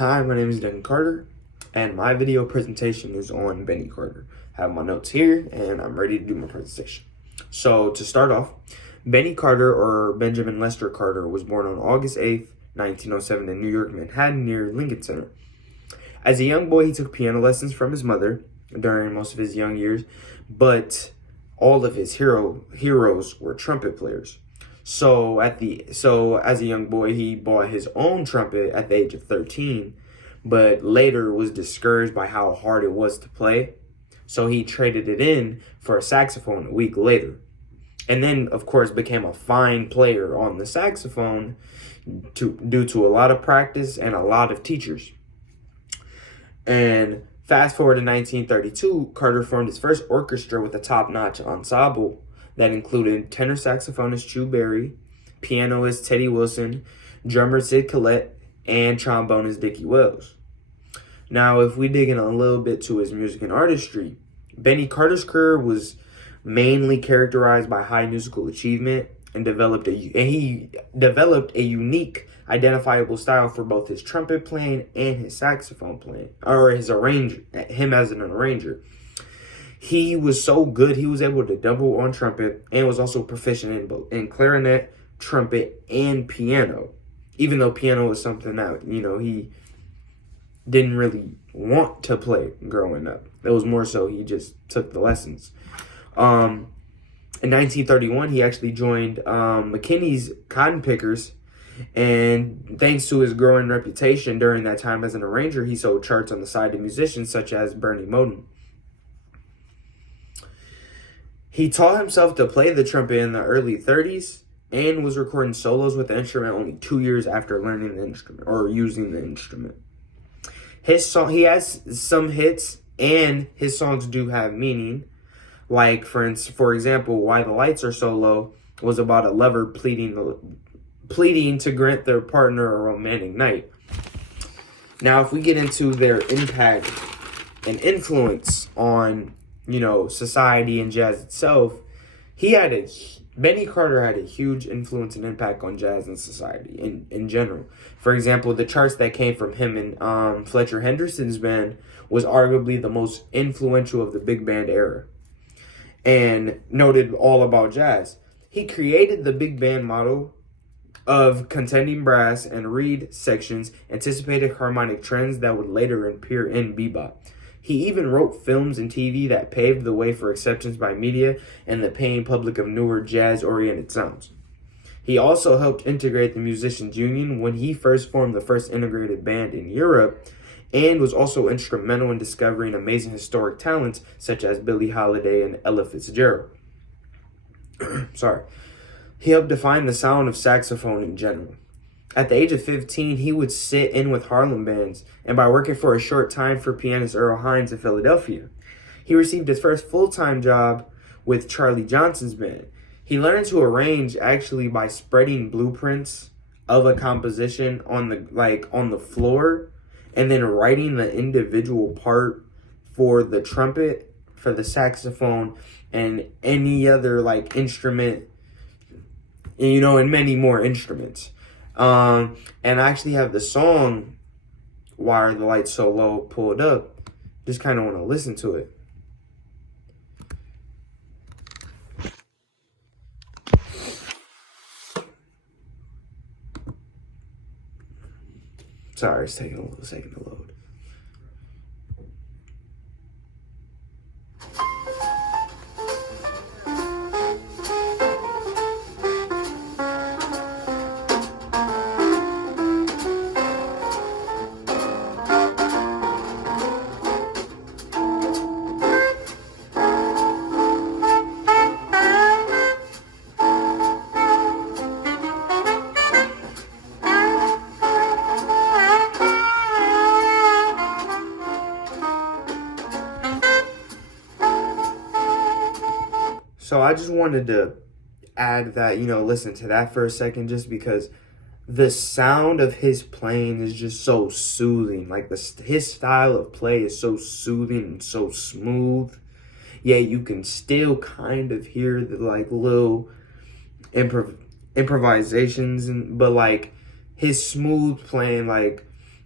Hi, my name is Denton Carter, and my video presentation is on Benny Carter. I have my notes here, and I'm ready to do my presentation. So, to start off, Benny Carter, or Benjamin Lester Carter, was born on August 8th, 1907 in New York, Manhattan, near Lincoln Center. As a young boy, he took piano lessons from his mother during most of his young years, but all of his heroes were trumpet players. So as a young boy, he bought his own trumpet at the age of 13, but later was discouraged by how hard it was to play. So he traded it in for a saxophone a week later. And then, of course, became a fine player on the saxophone due to a lot of practice and a lot of teachers. And fast forward to 1932, Carter formed his first orchestra with a top-notch ensemble that included tenor saxophonist Chu Berry, pianist Teddy Wilson, drummer Sid Catlett, and trombonist Dickie Wells. Now, if we dig in a little bit to his music and artistry, Benny Carter's career was mainly characterized by high musical achievement and he developed a unique, identifiable style for both his trumpet playing and his saxophone playing, or him as an arranger. He was so good, he was able to double on trumpet and was also proficient in clarinet, trumpet, and piano. Even though piano was something that, he didn't really want to play growing up. It was more so he just took the lessons. In 1931, he actually joined McKinney's Cotton Pickers, and thanks to his growing reputation during that time as an arranger, he sold charts on the side to musicians such as Bernie Moten. He taught himself to play the trumpet in the early 30s and was recording solos with the instrument only 2 years after learning the instrument or using the instrument. He has some hits, and his songs do have meaning. Like, for example, Why the Lights Are So Low was about a lover pleading to grant their partner a romantic night. Now, if we get into their impact and influence on society and jazz itself, Benny Carter had a huge influence and impact on jazz and society in general. For example, the charts that came from him and Fletcher Henderson's band was arguably the most influential of the big band era and noted all about jazz. He created the big band model of contending brass and reed sections, anticipated harmonic trends that would later appear in bebop. He even wrote films and TV that paved the way for acceptance by media and the paying public of newer jazz-oriented sounds. He also helped integrate the Musicians Union when he first formed the first integrated band in Europe, and was also instrumental in discovering amazing historic talents such as Billie Holiday and Ella Fitzgerald. He helped define the sound of saxophone in general. At the age of 15, he would sit in with Harlem bands, and by working for a short time for pianist Earl Hines in Philadelphia, he received his first full-time job with Charlie Johnson's band. He learned to arrange actually by spreading blueprints of a composition on the floor, and then writing the individual part for the trumpet, for the saxophone, and any other instrument, and many more instruments. And I actually have the song Why Are the Lights So Low pulled up. Just kind of want to listen to it. Sorry, it's taking a little second to load. So I just wanted to add that, listen to that for a second, just because the sound of his playing is just so soothing. His style of play is so soothing and so smooth. Yet you can still kind of hear the little improvisations, but his smooth playing,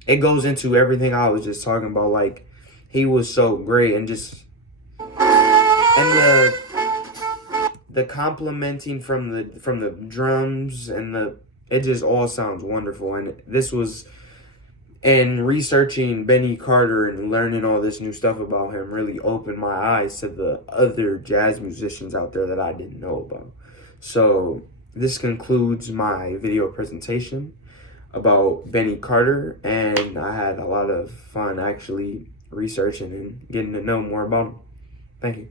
it goes into everything I was just talking about. Like, he was so great, and the complimenting from the drums and it just all sounds wonderful. And this was, and researching Benny Carter and learning all this new stuff about him really opened my eyes to the other jazz musicians out there that I didn't know about. So this concludes my video presentation about Benny Carter, and I had a lot of fun actually researching and getting to know more about him. Thank you.